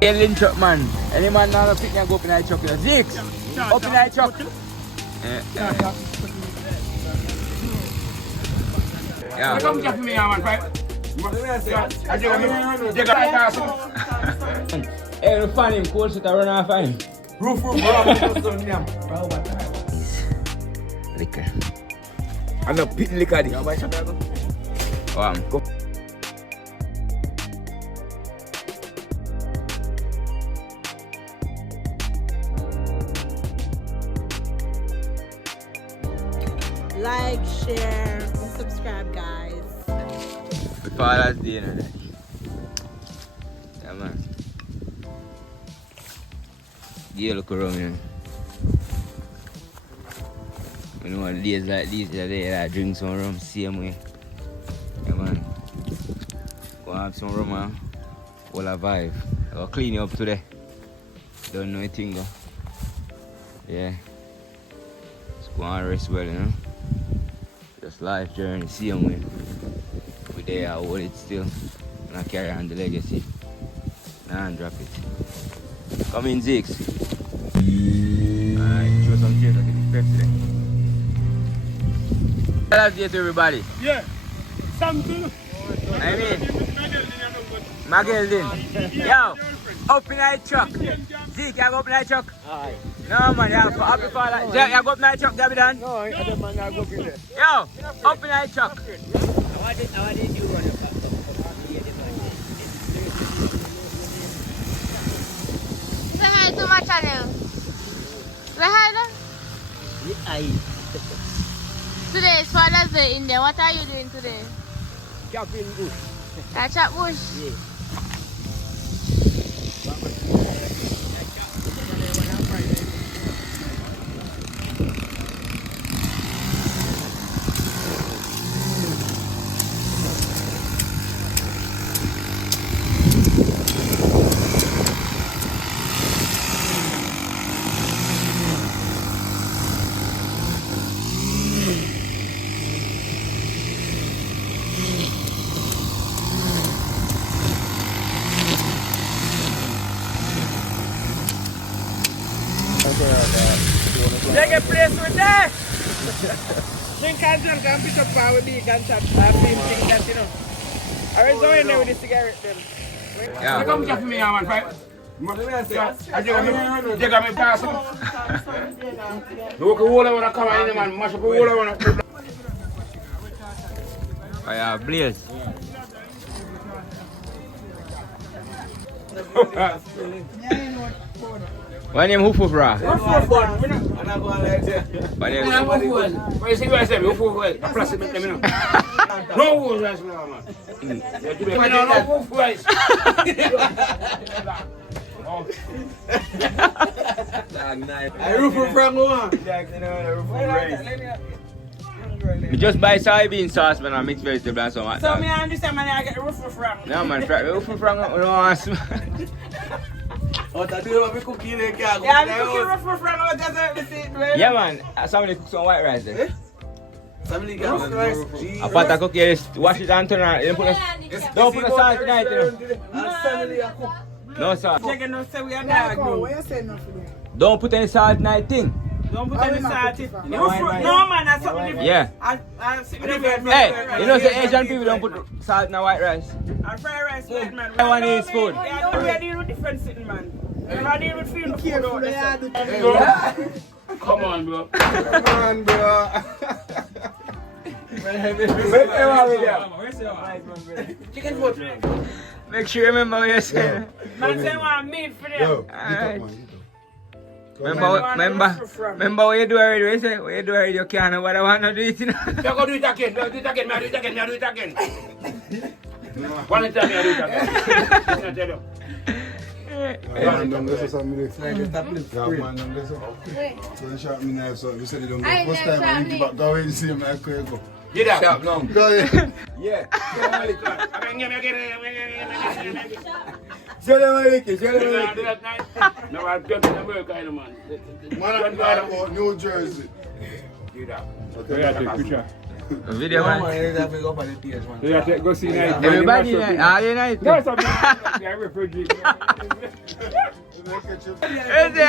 Alien truck man. Any man now pick and go up in that truck. Zix, up in that truck. Yeah. Come check me, man. Hey, the fan him, cold shit, I run off him. Roof. Liquor. I'm not pit liquor. Go. Like, share, and subscribe, guys. The Father's Day, you know that. Yeah, man. Yeah, look around, you know. You know, days like these, I drink some rum, same way. Yeah, man. Go have some rum, man. All a vibe. I'll clean you up today. Don't know anything, though. Yeah. Just go and rest well, you know. Just life journey, same way. We there, I hold it still. And I carry on the legacy. Nah, drop it. Come in, Zix. Alright, throw some cheers at the president. Last day to everybody. Yeah. Something. I mean, Mageldin. Yo, up in that truck. Zeke, you go up in that truck? Aye. No, man, you have to happy father. Jack, you go up in that truck, Gabby Dan? No, I don't man, I go in there. Yo, up in that truck. What did you want to come Say hi to my channel. Say hi then. Today is Father's Day in there. What are you doing today? Chopping bush. Catch up bush. Yeah. Take a place with that. Drink and drink and pick up power beak and chat. I've been thinking that, you know. I was going there with the cigarette then. Yeah. Come check me, man, right? I take a me pass. Look at all I want to come in, man. Mash up all I want to. Oh yeah, Blaze. What name Hufu, bro? I'm not going like that. What name? What you see what I say? Who well? A plastic make them know. No who's rice, man. No who's rice. I roof from one. We just buy soybean sauce, man, and mix vegetable and so much. So me understand, man, I get roof from. No, man, roof from no ass, man. Oh, that do you cook in the car? Yeah, I'm cooking roof from. Yeah, man, somebody cook some white rice there. Somebody get roof rice. I thought I cook it, wash it and turn it. Don't put the salt tonight, you know. No salt. Chicken no say we are not. Don't put any salt tonight, thing. Don't put any salt in. No, man, that's something different. Yeah. Hey, you know, the Asian people don't put salt in the white rice. And fried rice, right, man. Everyone eats food. Yeah, we are dealing with different sitting, man. We are dealing with feeling food out there. Come on, bro. Come on, bro. Chicken foot. Make sure you remember what you're saying. Man say want meat for them. Alright. Remember what you do already? What you say? What you do already? You can't know what I want to do it. You know? Don't go do it again. Do it again. Do it again. Do it again. One time, do it again. Man, don't listen to something. Man, don't listen. So they shot me knife, so we said they don't go. First time I need to back down and see him, I couldn't go. Get up. Sharp now. Go ahead. Yeah. Show them a licky, show them a licky. No, I'm just in America, man. Man, I'm talking about New Jersey. Do that. Okay, take a picture. A video, man. You have to go see night. Everybody, all the night. No, something. Yeah, refrigerator. Where's the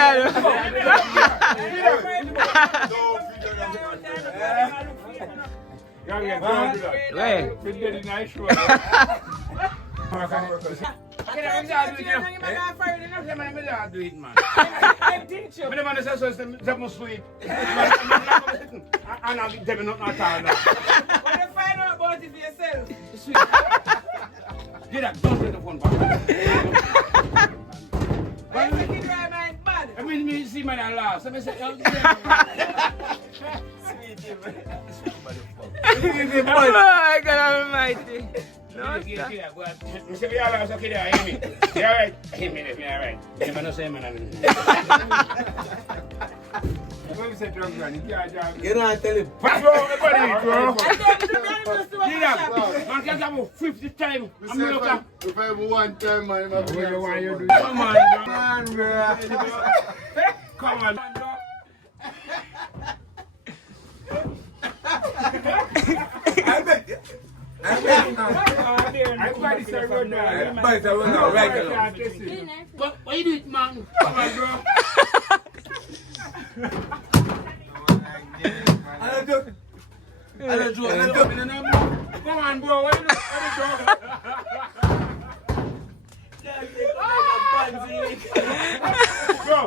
Where? Get up, don't take the phone back. I mean, me see man and laugh. So I say, Oh, God almighty. No, stop. you say, we all are okay there, hear me. You alright? Hear me, me alright. You man, no say man. When we say drunk man, you can't drunk. You know I tell him. Bro, everybody, bro. Get up. Man, can't have 50 times. I'm going to If I have one time, man, I'm What do you want you to do? Come on, bro. Come on, bro. Everybody say road now. Everybody say road now, right now. What you do it, man? Come on, bro. I don't do it. Come on, bro. What you do? Bro.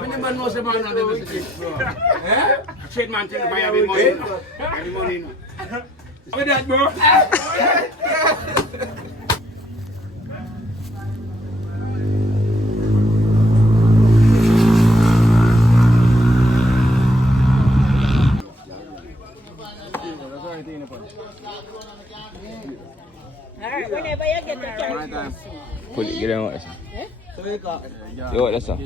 When the man knows the man on the straight man tell the buy every money. Every money. What that, bro? Alright, whenever you get the chance. Put it, get on what? Yo, what that's all?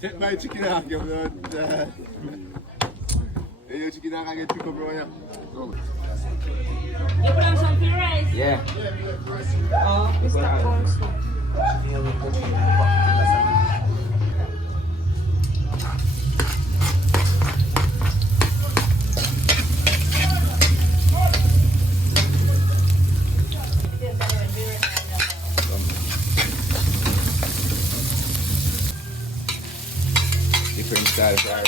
Take my chicken out, give me that. Hey, your chicken out can get picked up, bro, yeah. You put on some rice? Yeah. Different style of fire.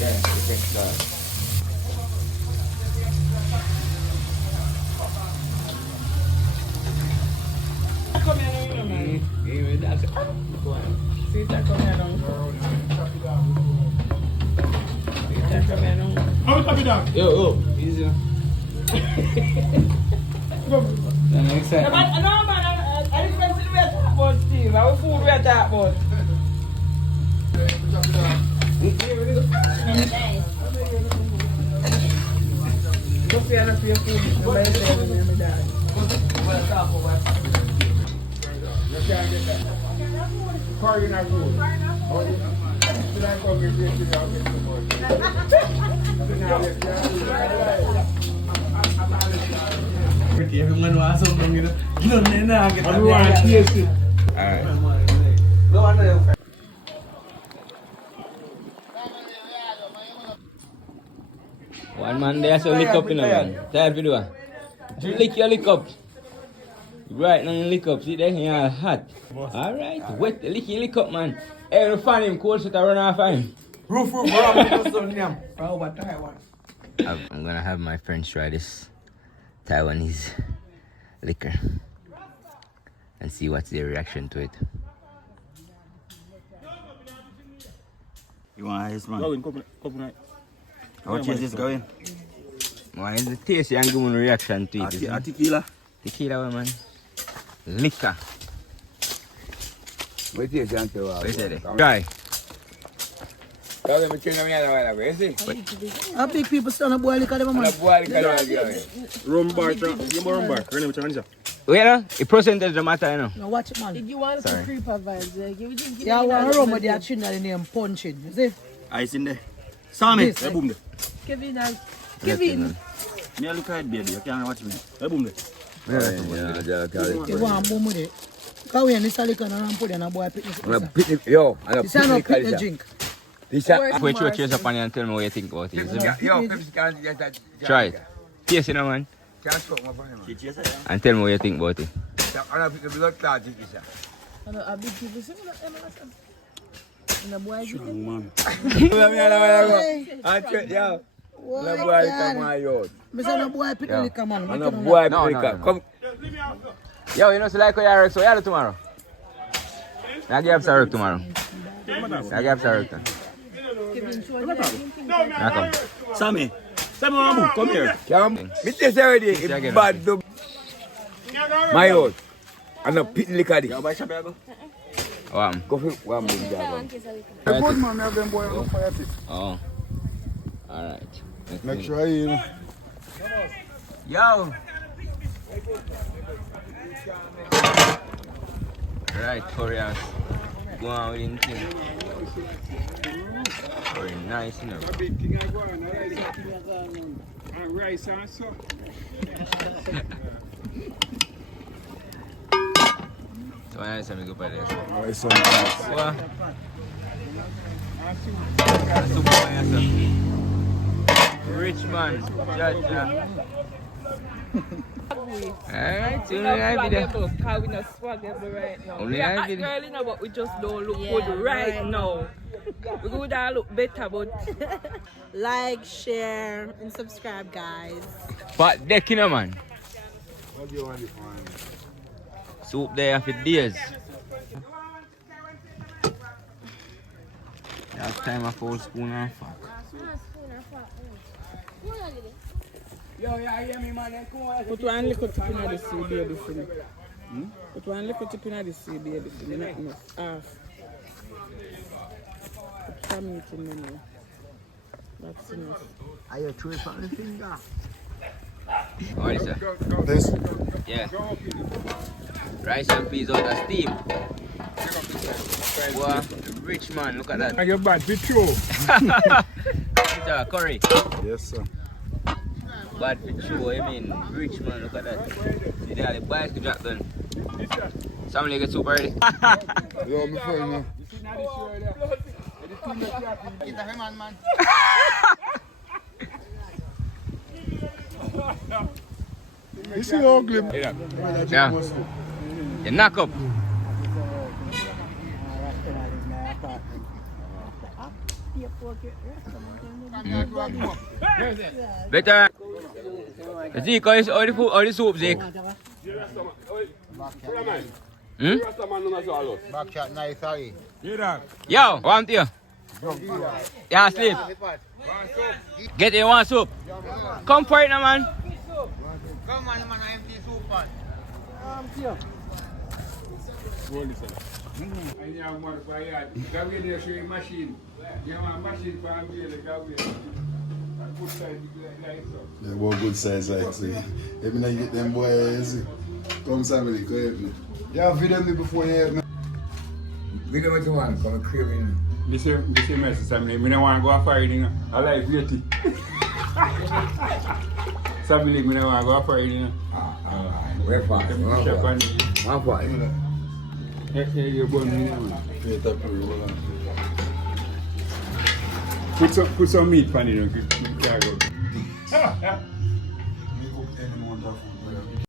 Yeah, different style. Come here, man. See that come here now. See that come here now. How top it down? Yo, easy. Next time. No, man, I didn't fancy the way I talk about Steve. Our food we are talking about. Don't feel enough for your food. Nobody say anything to me, Dad. You can't get that. Carving our food. Should I go get this? Should I get some more? Everyone wants something, you don't need to get I want to taste it. Alright. No, I know. One man there so lick up in a man. Tired video. Lick your lick up. Right now you lick up. See there you're hot. Alright. Wet lick up man. Hey, you find him cold so to run off him. Roof, I'm gonna have my friends try this Taiwanese liquor and see what's their reaction to it. You want this, man? Coconut. How much is this going? Why is the taste and give me a reaction to it? A tequila? Tequila, man. Liquor. Wait here, John. What is it? Try. How big people stand up boil liquor, man? Rum bar, you more rum bar. Renee, which one is that? Wait, no? The percentage don't matter, you know. Now watch it, man. Did you want Sorry. some creeper vibes? You would just give Yeah, I me want that to run with little the tune that the name punching. You see? Ice in there. Sammy, This. hey, boom there. Kevin and Kevin. Me a look at it, baby. You can't watch me. Hey, boom there. You want boom with it. Because when this liquor and put in a boy picnic. Yo, and a This is not picnic picnic drink. This is... Put your chest up on you and tell me what you think about it. Yo, Pepsi can get that. Try it. Taste it now, man. Can't smoke my brother, man. And tell me what you think about it. I'm not picking the blood clot, this is. A big people say and the boy Strong man. Yo, the boy come on yard. I say no boy pick the liquor, man. And the boy No, pick no, up. no. Come. Yo, you know, so like how you work, so you do tomorrow. I give up some work tomorrow. I give up some work. Now come. Sammy, Mamu, come here. Come. Me tell you already, it's bad dub. My yard. And a pit liquor this. Go for one more job. The good man have them boy on fire pit. Oh. Alright. Make sure you know. Yo! Right, Koreans. Go on with him thing. Very nice, you know. Big thing I go on, and rice and so. So I say me go by there. Oh, it's so What? Super fire, rich man, Jaja. Alright, you only have video. Because we not swaggable right now. Only We are have hot video. girl, you know, but we just don't look good right now. We could all look better, but Like, share, and subscribe, guys. But deck, you know, man. What do you want to find? Soup there for days. Last time I full spoon and fuck. Yo, yeah, hear me, man. Put one little tip in the sea, baby, for me. Put one little tip in the sea, baby, for me. Not enough. Half. Put some meat in there now. That's enough. Are you true from the finger? What is that? This? Yeah. Rice and peas out of steam. Wow, rich man, look at that. And you're bad, be true. Curry. Yes, sir. Bad for true, I mean, rich man, look at that. See there, the bicycle to drop down. Somebody get soup already. Yo, my friend, man. You see how ugly? Yeah. You knock up. Better. Zeke, all the soup, Zeke. Hmm? Backshot, nice, sorry. Yo, want you? Yeah, sleep. Get you one soup. Come for it now, man. Come on, man, empty soup pan. And you have one for you. Go in there, show you machine. You have a machine for me, go in there. Good size like so. Yeah, well, good size like see. Let me not get them boys. Come, Sammy, go help me. Yeah, video me before you help me. Video me to one, come craving. This is message, Sammy. I don't want to go fire, you know. I like beauty. Sammy, I don't want to go fire, you know. Where fast? One fire. Hey, you're born in Put some meat on it, you know. Me cook any amount of food.